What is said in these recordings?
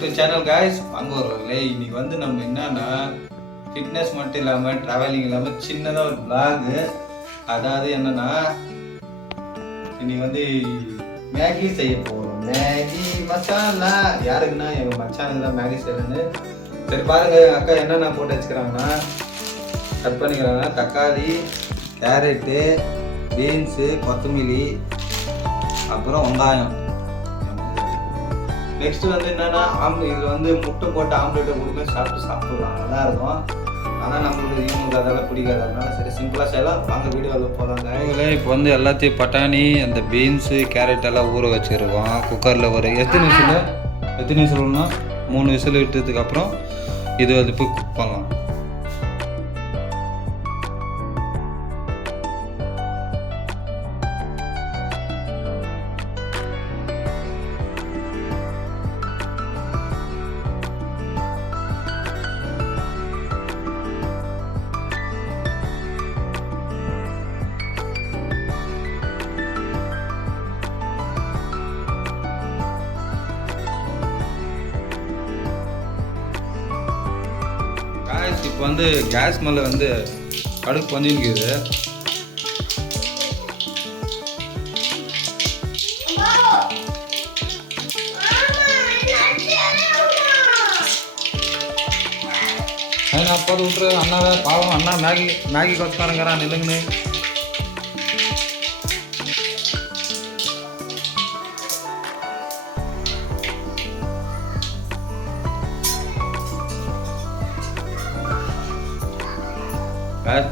To channel guys. வாங்க ஒரு இன்னைக்கு வந்து நம்ம என்னன்னா ஃபிட்னஸ் மட்டும் இல்லாமல் ட்ராவலிங் இல்லாமல் சின்னதாக ஒரு vlog. அதாவது என்னன்னா இன்னைக்கு வந்து மேகி செய்ய போகிறோம். மேகி மசாலா யாருக்குன்னா எங்கள் மச்சானுக்கு தான் மேகி செய்யணுன்னு. சரி பாருங்க அக்கா என்னென்ன போட்டு வச்சுக்கிறாங்கன்னா கட் பண்ணிக்கிறாங்க. தக்காளி, கேரட்டு, பீன்ஸு, கொத்தமல்லி, அப்புறம் வெங்காயம். நெக்ஸ்ட் வந்து என்னன்னா இதில் வந்து முட்டை போட்டு ஆம்லேட்டை கொடுக்க சாப்பிடலாம், நல்லா இருக்கும். ஆனால் நம்மளுக்கு இவங்களுக்கு அதெல்லாம் பிடிக்காது, அதனால சரி சிம்பிளாக செய்யலாம். வாங்க வீடியோவில் போகலாங்க. இப்போ வந்து எல்லாத்தையும் பட்டாணி, அந்த பீன்ஸு, கேரட் எல்லாம் ஊற வச்சுருக்கோம். குக்கரில் ஒரு எத்தனை விசில்னா 3 விசில் விட்டதுக்கப்புறம் இது வந்து போய் குக் பண்ணலாம். இப்போ வந்து கேஸ் மேலே வந்து அடுப்பு பண்ணிருக்குது. அப்போது விட்டுரு அண்ணாவை, பாவம் அண்ணா மேகி கொச்சுக்காரங்கிறான் நில்லுங்கன்னு.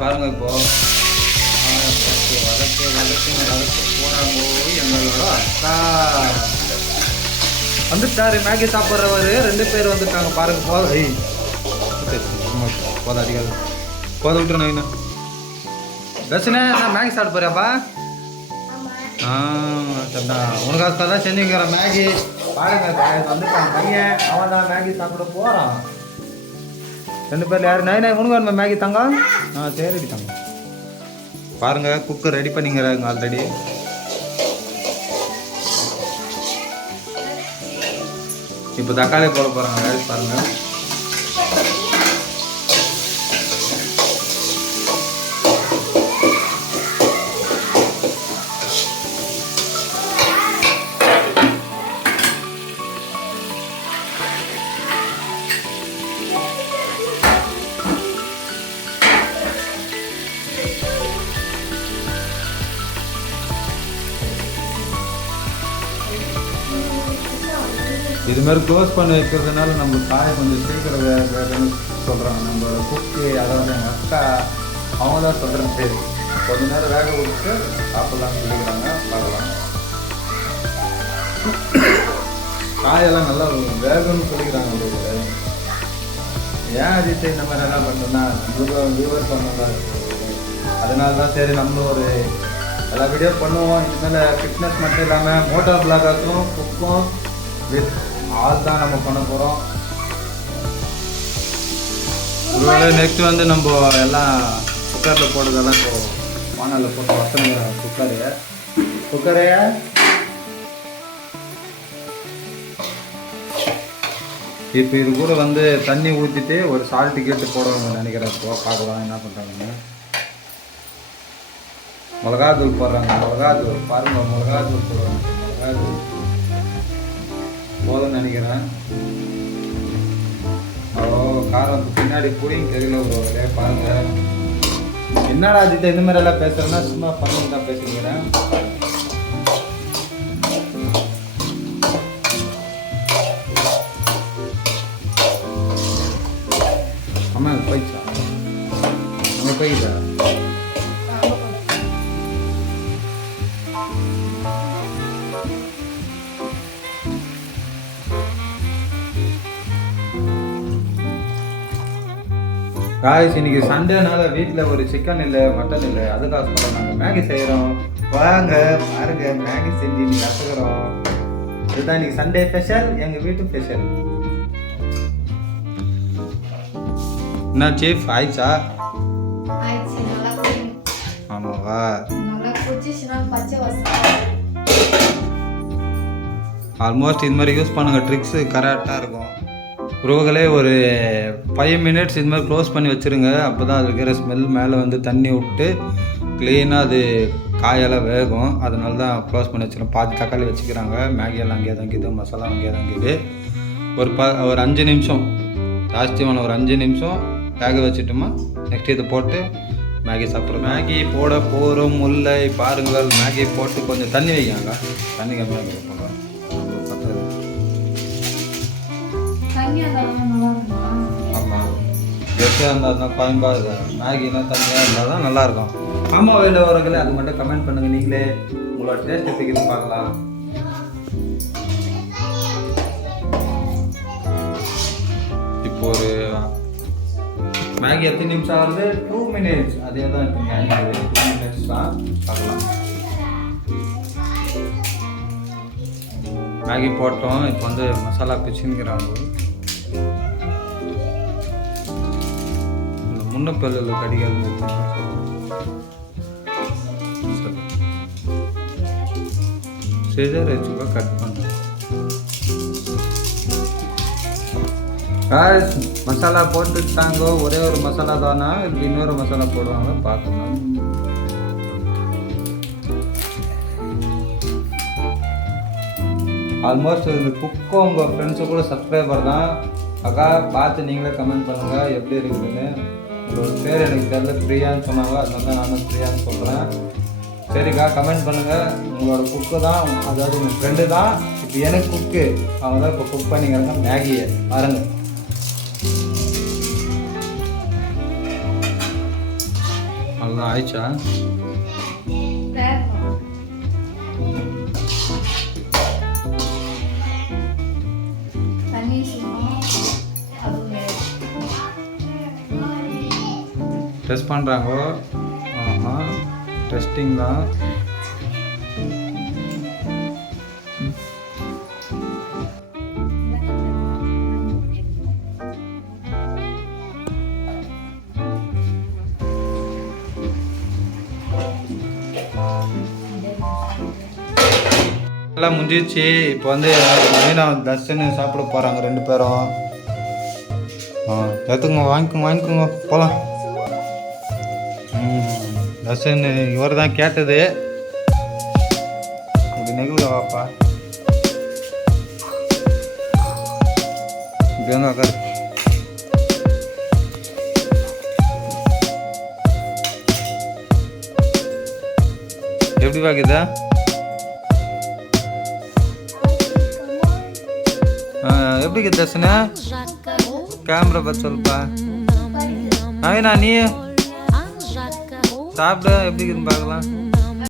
பாருங்க இப்போ வதக்கு போறாங்க. எங்களோட அக்கா வந்துட்டாரு மேகி சாப்பிட்றவர். 2 பேர் வந்துட்டாங்க பாருங்க. போதும் அடிக்காது, போதை விட்டுரு நவீனா. தர்ஷனே நான் மேகி சாப்பிட்டு போறியாப்பா? சரிண்ணா, உனக்காக தான் செஞ்சுக்கிறேன் மேகி. பாருங்க வந்துட்டான் பையன், அவன் தான் மேகி சாப்பிட போறான். 2 பேர்ல யாரு நைனா உனக்கு வேணுமா மேகி தங்க? சரி தங்க. பாருங்க குக்கர் ரெடி பண்ணிங்கிறாங்க ஆல்ரெடி. இப்போ தக்காளி போட போறாங்க பாருங்க. இது மாதிரி க்ளோஸ் பண்ணி வைக்கிறதுனால நம்ம காய் கொஞ்சம் சீக்கிரம் வேகன்னு சொல்கிறாங்க நம்மளோட குக்கு. அதாவது எங்கள் அக்கா அவங்க தான் சொல்கிறேன். சரி கொஞ்ச நேரம் வேக விட்டு சாப்பிட்லான்னு சொல்லிக்கிறாங்க, பார்க்கலாம். காயெல்லாம் நல்லா வேகணும்னு சொல்லிக்கிறாங்க. ஒரு ஏன் அஜித் இந்த மாதிரி எல்லாம் பண்ணுறோன்னா நம்மளுக்கு வியூவர் பண்ணலாம். அதனால தான் சரி நம்மளும் ஒரு எல்லா வீடியோ பண்ணுவோம். இனிமேல் ஃபிட்னஸ் மட்டும் இல்லாமல் மோட்டார் பிளாகாக்கும் குக்கும் வித் ஆல் தான் நம்ம பண்ண போகிறோம். ஒருவேளை நெக்ஸ்ட் வந்து நம்ம எல்லாம் குக்கரில் போடுறதெல்லாம் இப்போ வானலில் போட்டு வசனம் குக்கரைய இப்போ இது கூட வந்து தண்ணி ஊற்றிட்டு ஒரு சால்ட்டு கேட்டு போடுவாங்க நினைக்கிறேன். இப்போ பார்க்கலாம் என்ன பண்ணுறாங்கன்னு. மிளகாத்தூள் போடுறாங்க. மிளகாத்தூள் பாருங்க, மிளகாத்தூள் போடுவாங்க. மிளகாத்தூள் போதும்னு நினைக்கிறேன். காரம் பின்னாடி புடியும் தெரியல. ஒரு பாருங்க என்னடா அஜித்த இந்த மாதிரி எல்லாம் பேசுறேன்னா சும்மா பண்ணி தான் பேசுகிறேன். அம்மா போயிடுச்சா? அங்கே போயிடுச்சா? காய்ஸ் இன்னைக்கு சண்டேனால வீட்டில் ஒரு சிக்கன் இல்லை, மட்டன் இல்லை. அதுக்காக சொல்ல நாங்கள் மேகி செய்கிறோம். வாங்க பாருங்க மேகி செஞ்சு இன்னைக்கு கற்றுக்கிறோம். இதுதான் இன்னைக்கு சண்டே ஸ்பெஷல், எங்கள் வீட்டு ஸ்பெஷல். என்ன சீஃப் ஆயிடுச்சா? ஆமாவா? ஆல்மோஸ்ட் இது மாதிரி யூஸ் பண்ணுங்கள், ட்ரிக்ஸு கரெக்டாக இருக்கும். உறவுகளே ஒரு 5 மினிட்ஸ் இது மாதிரி க்ளோஸ் பண்ணி வச்சுருங்க. அப்போ தான் அது இருக்கிற ஸ்மெல் மேலே வந்து தண்ணி விட்டு க்ளீனாக அது காயெல்லாம் வேகும். அதனால தான் க்ளோஸ் பண்ணி வச்சுருக்கோம். பாதி தக்காளி வச்சுக்கிறாங்க, மேகியெல்லாம் அங்கேயே தான் இருக்குது, மசாலா அங்கேயே தான் இருக்குது. ஒரு 5 நிமிஷம் ஜாஸ்தியான ஒரு 5 நிமிஷம் வேக வச்சுட்டோமா நெக்ஸ்ட் இதை போட்டு மேகி சாப்பிட்றோம். மேகி போட போகிறோம் முல்லை பாருங்கள். மேகி போட்டு கொஞ்சம் தண்ணி வைக்காங்க, தண்ணி கம்மியாக வைப்பாங்க. ஆமாம், கெட்டியாக இருந்தால் தான் பயன்பாடு. மேகினா தண்ணியாக இருந்தால் தான் நல்லாயிருக்கும். ஆமாம் வேண்டவர்களே, அது மட்டும் கமெண்ட் பண்ணுங்கள். நீங்களே உங்களோட டேஸ்ட் எப்படி இருக்குன்னு பார்க்கலாம். இப்போ ஒரு மேகி எத்தனை நிமிஷம் ஆகுது? 2 மினிட்ஸ். அதே தான் இப்போ 2 மினிட்ஸ் தான் பார்க்கலாம். மேகி போட்டோம். இப்போ வந்து மசாலா பிச்சுங்கிறாங்க. முன்ன பல்லில் கடிகாது சிசர் வச்சுக்கோ, கட் பண்ணுறேன். மசாலா போட்டுட்டாங்க. ஒரே ஒரு மசாலா தானா இல்லை இன்னொரு மசாலா போடுவாங்க பார்க்கணும். ஆல்மோஸ்ட் இந்த குக்கும் உங்கள் ஃப்ரெண்ட்ஸு கூட சப்ஸ்கிரைபர் தான். அக்கா பார்த்து நீங்களே கமெண்ட் பண்ணுங்கள் எப்படி இருக்குதுன்னு. உங்களோட பேர் எனக்கு தெரியல, பிரியான்னு சொன்னாங்க, அதனால தான் நானும் பிரியான்னு சொல்கிறேன். சரிக்கா, கமெண்ட் பண்ணுங்கள். உங்களோட குக்கு தான், அதாவது உங்கள் ஃப்ரெண்டு தான் இப்போ எனக்கு குக்கு. அவங்க தான் இப்போ குக் பண்ணிக்கிறாங்க மேகியை பாருங்க. அவ்வளோதான் ஆயிடுச்சா? டெஸ்ட் பண்ணுறாங்க. ஆமாம், டெஸ்டிங் தான். எல்லாம் முடிஞ்சிச்சு. இப்போ வந்து மெயினாக தர்ஷன் சாப்பிட போகிறாங்க 2 பேரும். எடுத்துக்கோங்க, வாங்கிக்கோங்க போகலாம். தர்ஷன் இவர் தான் கேட்டது. இப்படி நெகிழ வாப்பா, இப்படி வந்து உக்காரு. எப்படி பார்க்குதா? எப்படி தர்ஷனா? கேமரா பார்த்து சொல்லுப்பா. நவீனா நீ சாப்பிட எப்படி இருக்குன்னு பார்க்கலாம்.